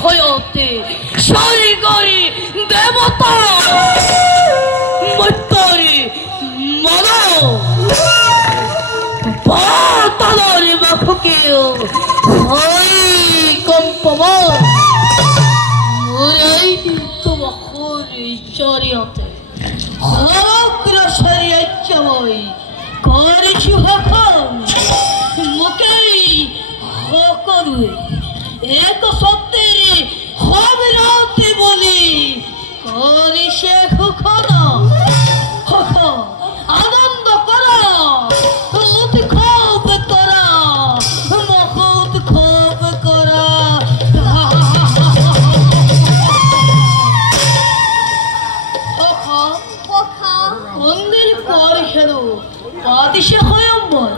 ভয়তে শরীগরি দেবতা মত্তরি মন পাতালরে বাফুকেও হই কম্পম মুরাই তোমাহরি চরিয়তে অগ্রসরি আচ্ছময় করেছি হকম মুকেই হকরুয়ে এক সত্যের হবে রাতে বলি করে সে হুখন হক আনন্দ করা উৎক্ষোভ করা মহৎ ক্ষোভ করা মন্দির পর হেল আদিশে হয়ম্বর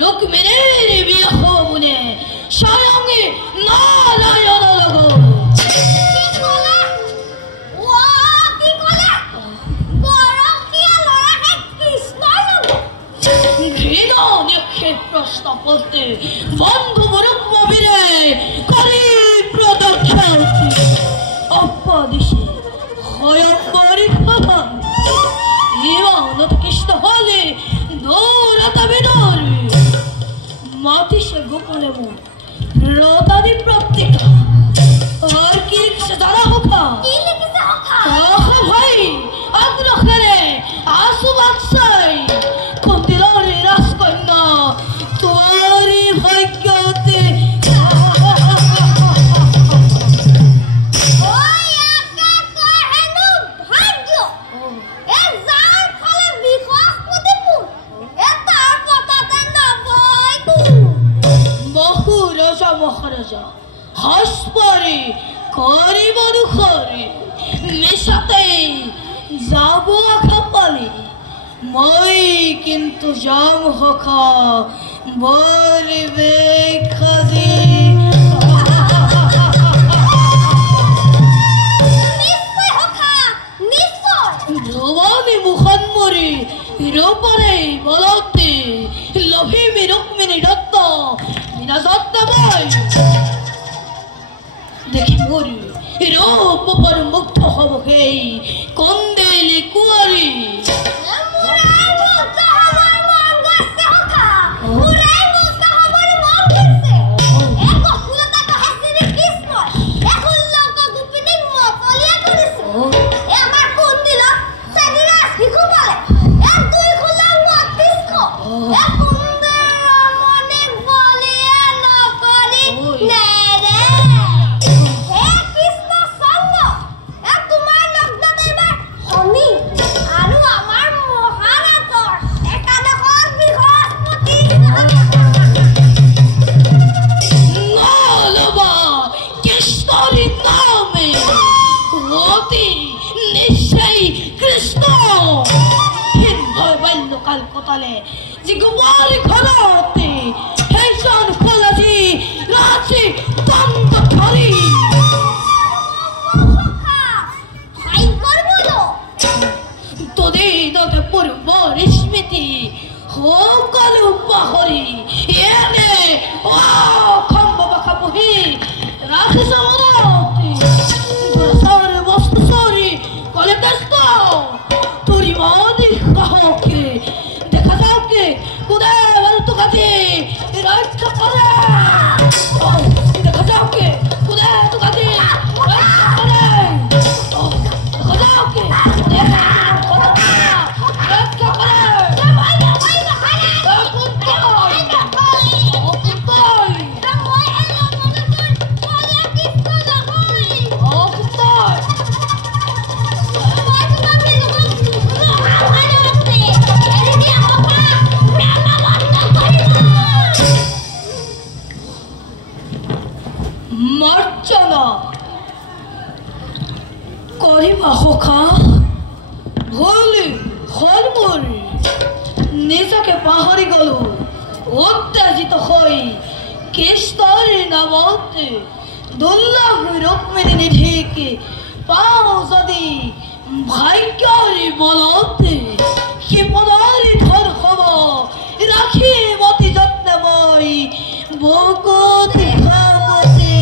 লোক মেরে বিয়ে হবো বলে স্বয়ংে নারায়ণ ঘৃণা নিক্ষেপ প্রস্তাব করতে বন্ধু মুরুক্মবীরে করি প্রদক্ষিণ অপদিশে হয়ম্বরী খান ইমান কৃষ্ণ হলে দৌড়াতা বিদর মাতি সে গোপনে মন রোদাদি প্রত্যেকা আর কি লিখছে যারা হোকা ভাই আগ্রহে আসু বাদশাই কুন্দিলরে রাজকন্যা তোমারি ভাগ্যতে মহারাজা হাসপারে করিব দুঃখরে মেশাতে যাব খাপালে মই কিন্তু যাম হখা বলবে খাজে ভবানী মুখান্মরে রূপরে বলতে লভিমি রুক্মিণী দত্ত দেখি মরি রূপ পর মুগ্ধ হব হেই কন্দেলি কুয়ারি বলতে দুর্লভ রকমের নিধিকে পাও যদি ভাগ্যরে বলতে কি পদারি ধর হব রাখি মতি যত্নময় বকতে খাবতে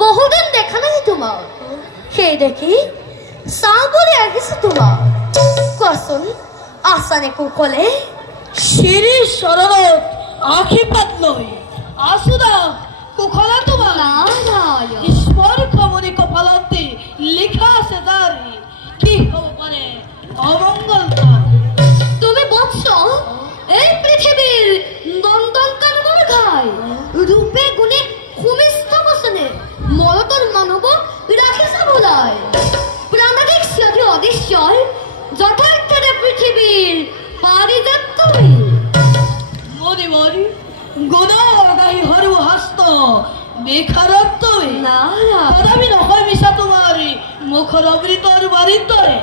বহুদিন দেখা নাই তোমার সেই দেখি চাও বলে আহিছো তোমার কোৱাচোন আছানে কুকলে শ্রী শরণত আশীর্বাদ লই আসুদা কুকলা তোমার ঈশ্বর খবরে কপালতে লেখা আছে দাঁড়ি কি হব পারে অমঙ্গল তুমি বৎস এই পৃথিবীর নন্দন কানমর খায় রূপে গুণে ভূমিষ্ঠ বসনে মরতর মানবক রাখিছ বোলায় প্রাণাদিক সাথে অদৃশ্যয় যথার্থে পৃথিবীর পারিজাত তুমি মরি মরি গুণগাহী হরু হস্ত বেখারত তুমি না কদাপি নহয় মিছা তোমাৰ মুখৰ অমৃতৰ বাৰীৰ দৰে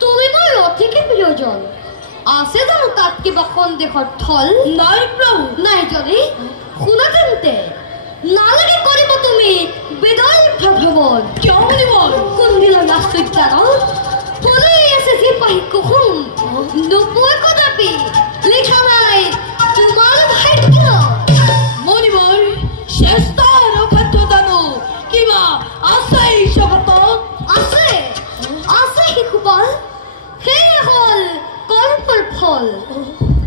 তুমি মোৰ অতিকে প্ৰিয়জন আছে জানো তাত কিবা সন্দেহৰ থল নাই প্ৰভু নাই যদি শুনা তেন্তে নালাগে কৰিব তুমি বেদল ভ্ৰমণ কিয় বুলিব কোনদিনৰ আশ্চৰ্যজনক পলাই আছে চিপাহী কুসুম নোপোৱা কদাপি লিখা নাই তোমাৰ ভাগ্য মনিবৰ চেষ্টা আৰু খাদ্য জানো কিবা আছে জগতত আছে আছে শিশুপাল সেই হ'ল কল্পৰ ফল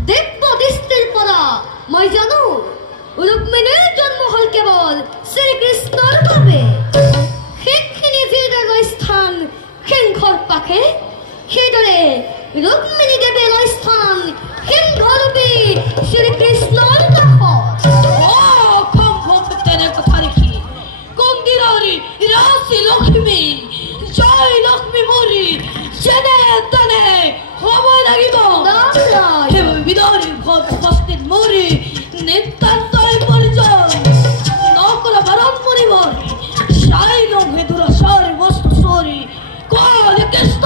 দিব্য দৃষ্টিৰ পৰা মই জানো ৰুক্মিণীৰ জন্ম হ'ল কেৱল শ্ৰীকৃষ্ণৰ বাবে সেইখিনি যিদৰে স্থান সিংহৰ পাশে সেইদৰে ৰুক্মিণী দেৱে লয় স্থান সিংহৰূপী শ্ৰীকৃষ্ণৰ কাষত তেনে কথা দেখি কন্দিৰাৰী ৰাশি লক্ষ্মী জয় লক্ষ্মী মৰি যেনে তেনে হ'ব লাগিব বিদৰি ঘৰ উপস্থিত মৰি নিতান্তই পৰিচয় নকৰা ভাৰত মৰিব চাই লওঁ হেতুৰ চাৰি বস্তু চৰি কল কৃষ্ণ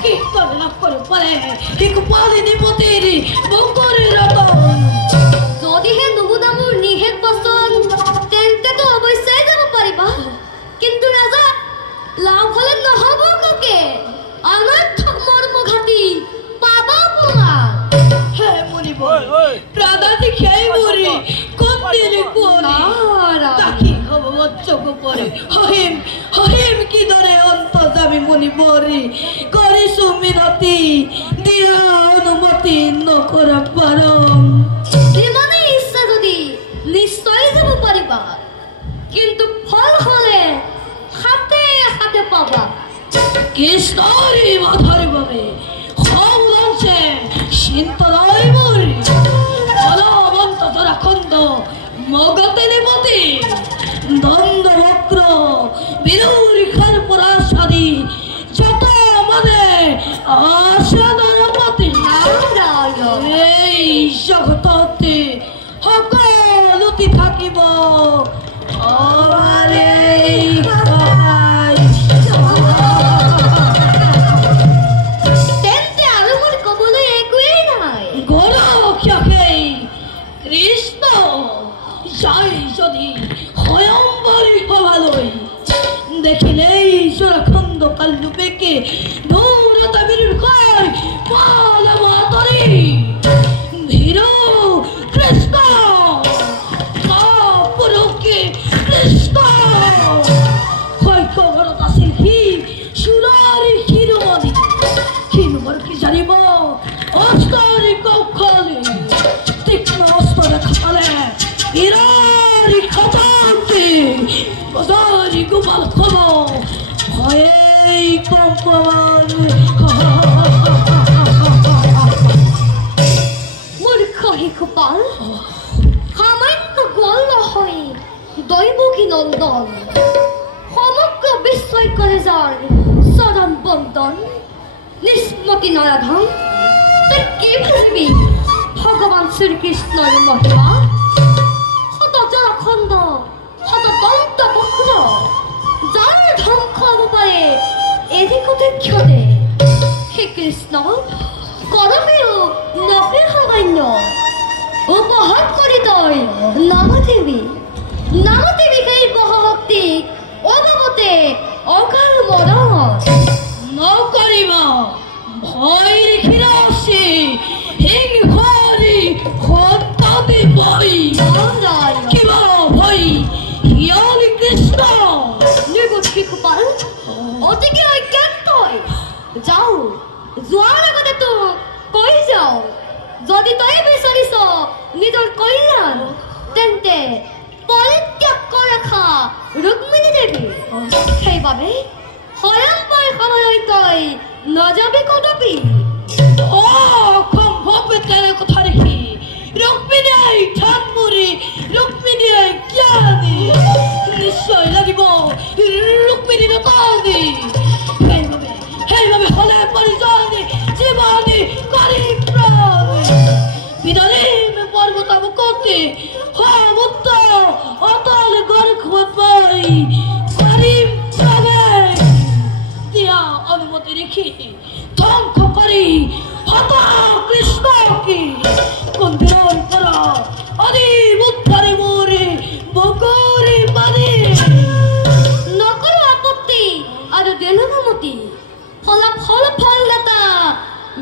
কি কৰে লাভ কৰিব পাৰে একো পালি নিপতিৰি বকৰি ৰতন যদিহে নুবুদা মোৰ নিষেধ বচন তেন্তেতো অৱশ্যেই যাব পাৰিবা কিন্তু ৰাজা লাভ হলে নহ'ব ককে অনৰ্থক মৰ্ম ঘাটি পাবা পোৱা হে মনিব প্ৰাদাতি খেই মৰি কন্দিলি কোৰি তাকি হ'ব চকু পৰে হহিম কি দৰে অন্ত যাবি মনিবৰি কৰিছো মিনতি দিয়া অনুমতি নকৰা পাৰোঁ। যিমানে ইচ্ছা যদি নিশ্চয় যাব পাৰিবা, কিন্তু ফল হলে হাতে হাতে পাবা। কৃষ্ণৰি বাধাৰ বাবে সৌলঞ্চে চিন্তৰাই মৰি ফলৱন্ত জৰাখণ্ড মগতে নিপতি দণ্ড বক্ৰ বিৰুৰিখাৰ পৰা চাৰি যত মানে আশা নৰপতি এই জগততে সকলোতে থাকিব তেন্তে আৰু মোৰ কবলৈ একোৱেই নাই। কৃষ্ণ যাই যদি স্বয়ংবৰী সভালৈ দেখিলেই জৰাখণ্ড কাল্লুপেকে দৌৰতা বিৰুষাই পালাব আঁতৰি ভীৰু কৃষ্ণ পুৰুষে কৃষ্ণ শৈশৱত আছিল সি চুৰাৰী শিৰোমণি শিৰোমৰ কি জানিব অস্ত্ৰৰি কৌশলী তীক্ষ্ণ অস্ত্ৰ দেখা পালে ইৰাৰী খজান্তি বজাৰী গোপাল খব ভয়েই কম্পমান মূৰ্খ শিশুপাল, সামান্য গোৱাল নহয় দৈৱকী নন্দন, সমগ্ৰ বিশ্বই কৰে যাৰ চৰণ বন্দন। নিষ্মতি নৰাধন, তই কি বুজিবি ভগৱান শ্ৰীকৃষ্ণৰ মহিমা? শত জৰাখণ্ড শত দন্ত বক্ৰ যাৰ ধ্বংস হ'ব পাৰে এদিকতে ক্ষতে। শ্ৰীকৃষ্ণ কৰমেও নকৰি সামান্য উপহাস কৰি তই নামাতিবি সেই মহাভক্তিক অনামতে অকাল মৰমত নকৰিব ভয় খিৰাচি হিংসৰি সন্তানে ভয় কিবা ভয় হিয়লি কৃষ্ণ নিৰ্বোধ শিশুপাল, অতিকে অজ্ঞান তই। যাওঁ যোৱাৰ আগতে তোক কৈ যাওঁ, যদি তই বিচাৰিছ নিজৰ কল্যাণ তেন্তে পৰিত্যাগ কৰা ৰুক্মিণী দেৱী। সেইবাবে স্বয়ংবৰ সভালৈ তই নাযাবি কদাপি। অসম্ভৱ তেনে কথা দেখি ৰুক্মিণীয়ে ধানমুৰি ৰুক্মিণীয়ে জ্ঞানী নিশ্চয় লাগিব ৰুক্মিণী নতনি। সেইবাবে হলে পৰিজনী জীৱনী কৰি প্ৰাণী বিদৰিম পৰ্বত মুকতি সমুদ্ৰ অতল গৰ্ভত পাই কৰিম প্ৰৱেশ দিয়া অনুমতি দেখি ধ্বংস কৰি হত কৃষ্ণকে কুন্দন কৰা আদি মুদ্ধাৰে মোৰে বকৰি মাৰি নকৰো আপত্তি আৰু দেনুমতি। ফলাফল ফলতা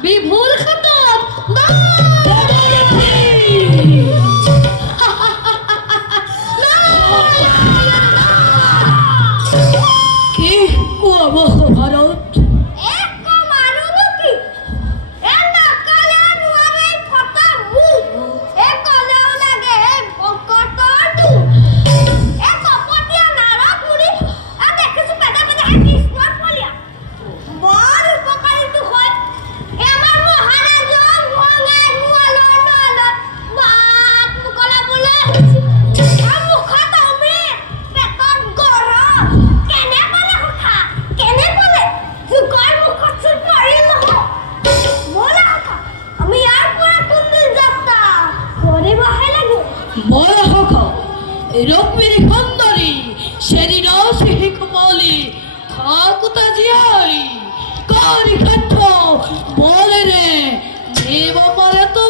বিভুল খাতত কি কোৱা মহাভাৰত? ৰুক্মিণী সুন্দৰী শৰীৰসি কোমলী খাকুতা জীয়াই কৰি খাদ্য বলেৰে দেৱ মৰে তো